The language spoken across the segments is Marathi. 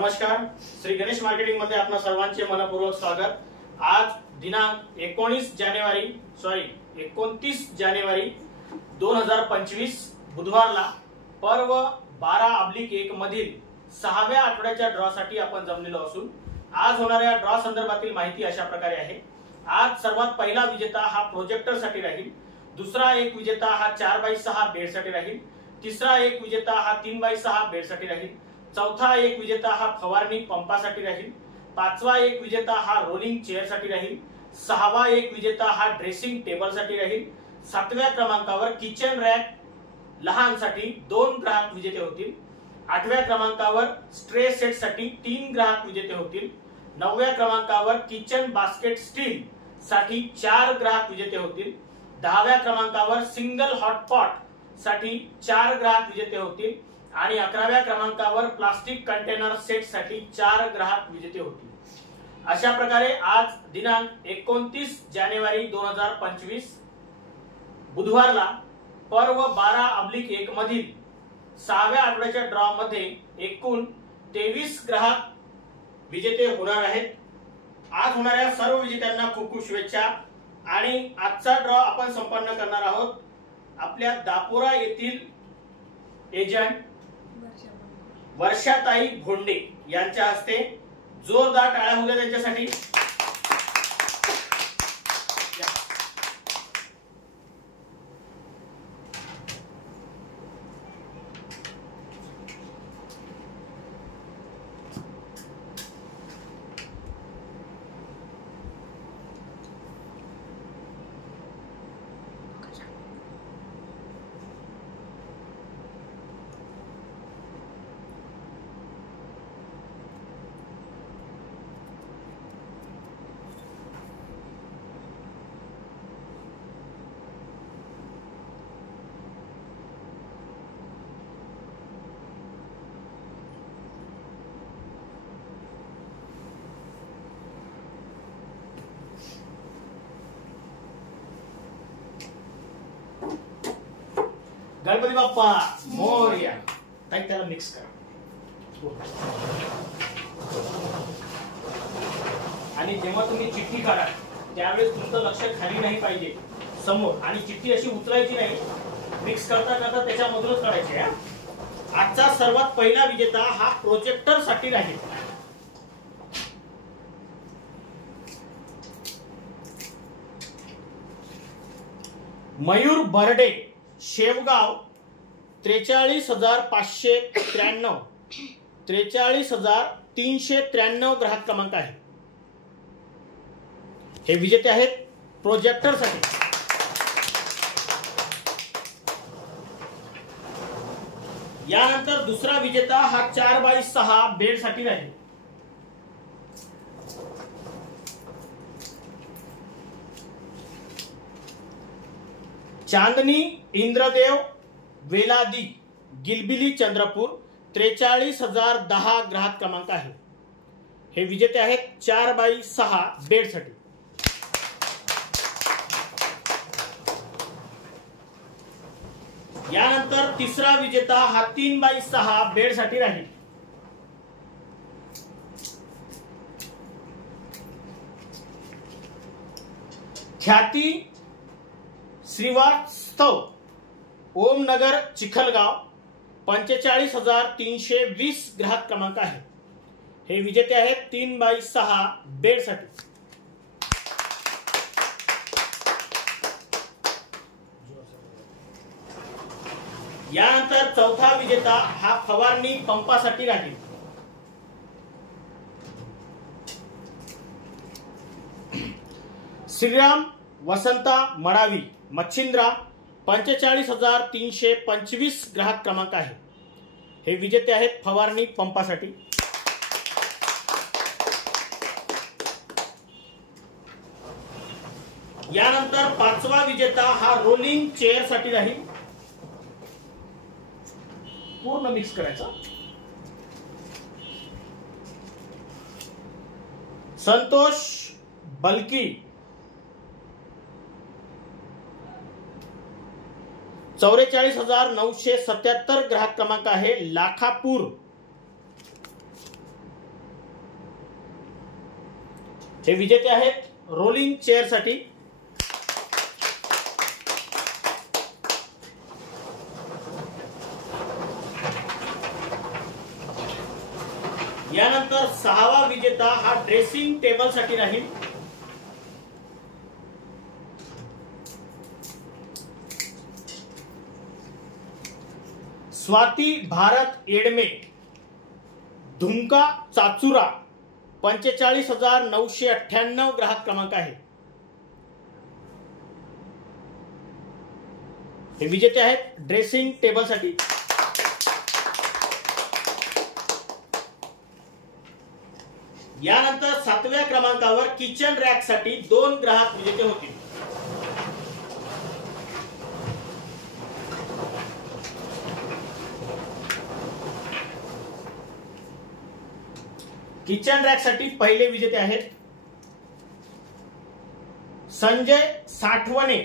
नमस्कार, श्री गणेश मार्केटिंग मध्ये आपणा सर्वांचे मनपूर्वक स्वागत। आज दिनांक 29 जानेवारी 2025 बुधवारला पर्व 12/1 मधील 6व्या आठवड्याच्या ड्रॉ साठी आपण जमलेलो असून आज होणाऱ्या ड्रॉ संदर्भातील माहिती अशा प्रकारे आहे। आज सर्वात पहिला विजेता हा प्रोजेक्टर साठी राहील, दुसरा एक विजेता हा 4x6 बेड साठी राहील, तिसरा एक विजेता हा 3x6 बेड साठी राहील, चौथा एक विजेता हा फवारणी पंपासाठी राहील, पाचवा एक विजेता हा रोलिंग चेअर साठी राहील, सहावा एक विजेता हा ड्रेसिंग टेबल साठी राहील, सातव्या क्रमांकावर किचन रॅक लहानसाठी 2 ग्राहक विजेते होतील, आठव्या क्रमांकावर स्ट्रे सेट साठी 3 ग्राहक विजेते होतील, नवव्या क्रमांकावर किचन बास्केट स्टील साठी 4 ग्राहक विजेते होतील, 10व्या क्रमांकावर सिंगल हॉटपॉट साठी 4 ग्राहक विजेते होतील आणि 11व्या क्रमांकावर प्लास्टिक कंटेनर सेट साठी 4 ग्राहक विजेते होतील। अशा प्रकारे आज दिनांक 29 जानेवारी 2025 बुधवारला पर्व 12/1 मधील 6व्या आठवड्याच्या ड्रॉ मध्ये एकूण 23 ग्राहक विजेते होणार आहेत। आज होणाऱ्या सर्व विजेत्यांना खूप खूप शुभेच्छा। आणि आजचा ड्रॉ आपण संपन्न करणार आहोत आपल्या दापोरा येथील एजंट वर्षाताई भोंडे यांच्या हस्ते। जोरदार टाळ्या होऊ द्या त्यांच्यासाठी। गणपती बाप्पा मोरया। ताई त्याला मिक्स करा। आणि जेव्हा तुम्ही चिठ्ठी काढा त्यावेळेस तुमचं लक्ष खाली नाही पाहिजे, समोर, आणि चिठ्ठी अशी उचलायची नाही, मिक्स करता करता त्याच्यामधूनच काढायची आहे। आजचा सर्वात पहिला विजेता हा प्रोजेक्टर साठी राहील। मयूर बर्डे, शेवगाव, 43,593 43,393 ग्राहक क्रमांक आहे। हे विजेते आहेत प्रोजेक्टर साठी। यानंतर दुसरा विजेता हा 4x6 बेड साठी राहील। चांदनी इंद्रदेव वेलादी, गिलबिली, चंद्रपूर, 43,010 ग्राहक क्रमांक आहे। हे विजेते आहेत 4x6 बेड साठी। यानंतर तिसरा विजेता हा 3x6 बेड साठी राहील। ख्याती श्रीवास्तव, ओमनगर, चिखलगाव, 45,320 ग्राहक क्रमांक आहे। हे विजेते आहेत 3x6 बेड साठी। यानंतर चौथा विजेता हा फवारणी पंपासाठी राहील। श्रीराम वसंता मडावी, मच्छिंद्रा, 45,325 ग्राहक क्रमांक आहे। हे विजेते आहेत फवारणी पंपासाठी। यानंतर पाचवा विजेता हा रोलिंग चेअर साठी राहील। पूर्ण मिक्स करायचा। संतोष बलकी, 44,977 ग्राहक क्रमांक आहे, लाखापूर। हे विजेते आहेत रोलिंग चेअर साठी। यानंतर 6वा विजेता हा ड्रेसिंग टेबल साठी राहील। स्वाती भारत येडमे धुमका चाचुरा 45,998 ग्राहक क्रमांक आहे। हे विजेते आहेत ड्रेसिंग टेबल साठी। यानंतर 7व्या क्रमांकावर किचन रॅक साठी 2 ग्राहक विजेते होतील। किचन रॅक साठी पहिले विजेते आहेत संजय साठवणे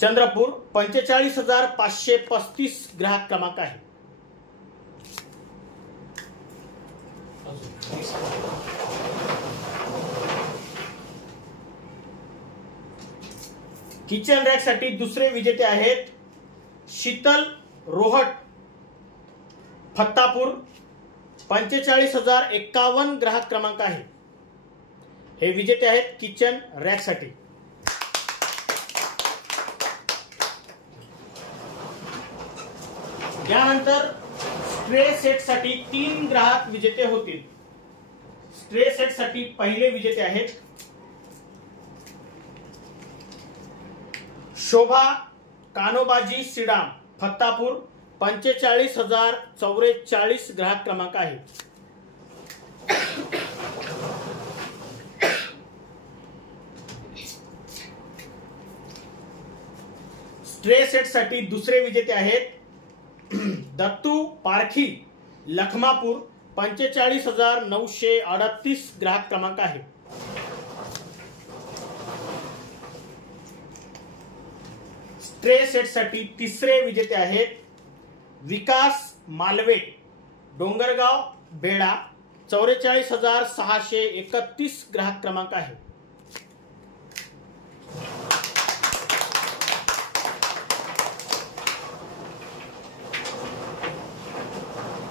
चंद्रपूर 45,535 ग्राहक क्रमांक आहे। किचन रॅक साठी दुसरे विजेते आहेत शीतल रोहट फत्तापूर 45,051 ग्राहक क्रमांक आहे। हे विजेते आहेत किचन रॅक साठी। यानंतर स्ट्रे सेट साठी 3 ग्राहक विजेते होतील। स्ट्रे सेट साठी पहिले विजेते आहेत शोभा कानोबाजी सिडाम फत्तापूर 45,044 ग्राहक क्रमांक आहे। स्ट्रे सेट साठी दुसरे विजेते आहेत दत्तू पारखी लखमापूर 45,938 ग्राहक क्रमांक आहे। स्ट्रे सेट साठी तिसरे विजेते आहेत विकास मालवे डोंगरगाव बेडा 44,631 ग्राहक क्रमांक आहे।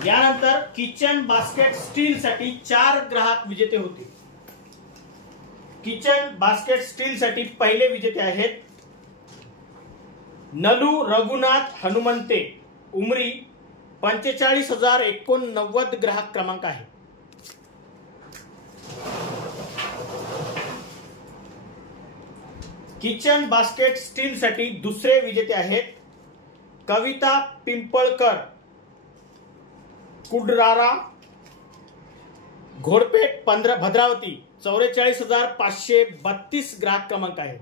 यानंतर किचन बास्केट स्टील साठी 4 ग्राहक विजेते होते। किचन बास्केट स्टील साठी पहिले विजेते आहेत नलू रघुनाथ हनुमंते उमरी 45,089 ग्राहक क्रमांक आहे। किचन बास्केट स्टील साठी दुसरे विजेते आहेत कविता पिंपळकर कुडरारा घोडपेठ भद्रावती 44,532 ग्राहक क्रमांक आहे।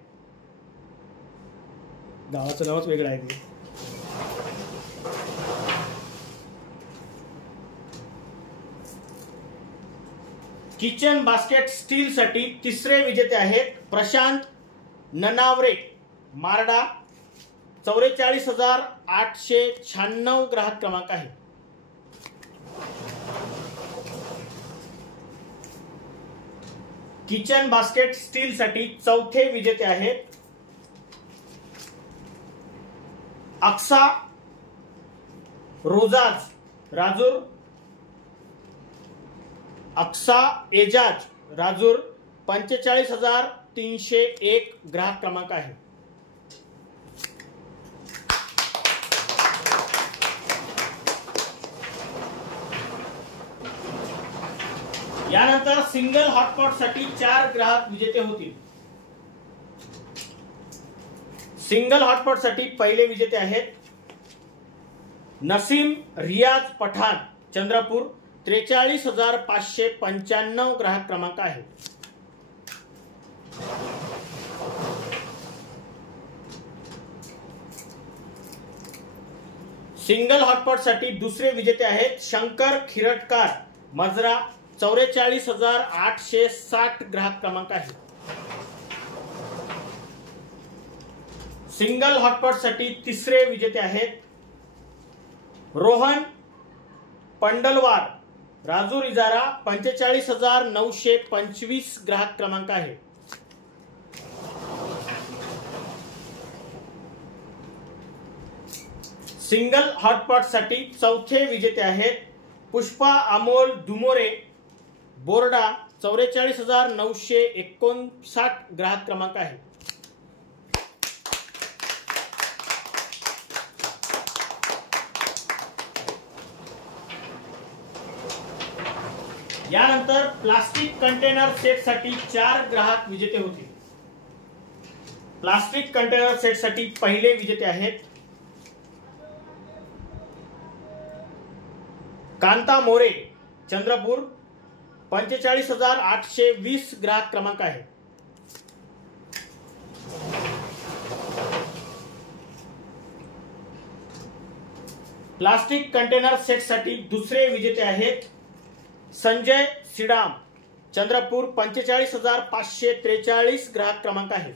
गावाचं नावच वेगळं आहे ते। किचन बास्केट स्टील साठी तिसरे विजेते आहेत प्रशांत ननावरे मारडा 44,896 ग्राहक क्रमांक आहे। किचन बास्केट स्टील साठी चौथे विजेते आहेत अक्सा रोजाज राजूर अक्सा एजाज राजूर 45,301 ग्राहक क्रमांक आहे। यानंतर सिंगल हॉटपॉट साठी 4 ग्राहक विजेते होतील। सिंगल हॉटपॉट साठी पहिले विजेते आहेत नसीम रियाज पठाण चंद्रपूर 43,595 ग्राहक क्रमांक आहे। सिंगल हॉटपॉट साठी दुसरे विजेते आहेत शंकर खिरटकार मजरा 44,860 ग्राहक क्रमांक आहे। सिंगल हॉटपॉट साठी तिसरे विजेते आहेत रोहन पंडलवार राजूर इजारा 45,925 ग्राहक क्रमांक आहे। सिंगल हॉटपॉट साठी चौथे विजेते आहेत पुष्पा अमोल दुमोरे, बोर्डा 44,959 ग्राहक क्रमांक आहे। यानंतर प्लास्टिक कंटेनर सेट साठी 4 ग्राहक विजेते होते। प्लास्टिक कंटेनर सेट साठी पहिले विजेते आहेत कांता मोरे, चंद्रपूर 45,820 ग्राहक क्रमांक आहे। प्लास्टिक कंटेनर सेट साठी दुसरे विजेते आहेत संजय सिडाम, चंद्रपूर 45,543 ग्राहक क्रमांक आहे।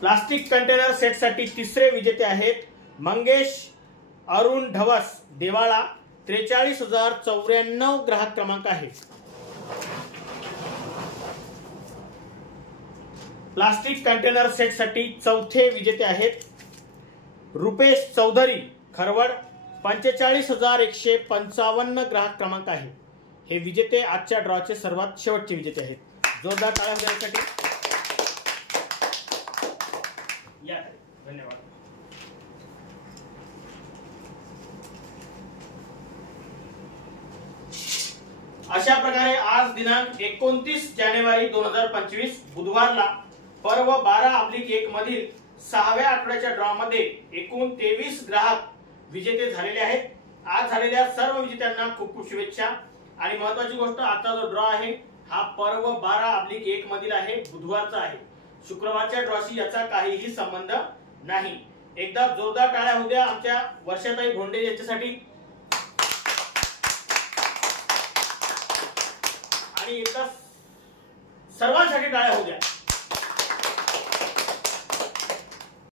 प्लास्टिक कंटेनर सेट साठी तिसरे विजेते आहेत मंगेश अरुण ढवस, देवाळा 43,094 ग्राहक क्रमांक आहे। प्लास्टिक कंटेनर सेट साठी चौथे विजेते आहेत रुपेश चौधरी, खरवड 45,155 ग्राहक क्रमांक आहे। हे विजेते आजच्या ड्रॉचे सर्वात शेवटचे विजेते आहेत। जोरदार टाळ्या देण्यासाठी या धन्यवाद। अशा प्रकारे आज दिनांक 29 जानेवारी 2025 बुधवारला पर्व 12/1 मधील 6व्या आठवड्याच्या ड्रॉ मध्ये एकूण 23 ग्राहक विजेते झालेले आहेत। आज झालेल्या सर्व विजेत्यांना खूप खूप शुभेच्छा। आणि महत्त्वाची गोष्ट, आजचा जो ड्रॉ आहे हा पर्व 12/1 मधील आहे, बुधवारचा आहे। शुक्रवारच्या ड्रॉशी याचा काहीही संबंध नाही। एकदा जोरदार टाळ्या होऊ द्या आमच्या वर्षाताई भोंडे यांच्यासाठी आणि एकदा सर्वांसाठी टाळ्या होऊ द्या।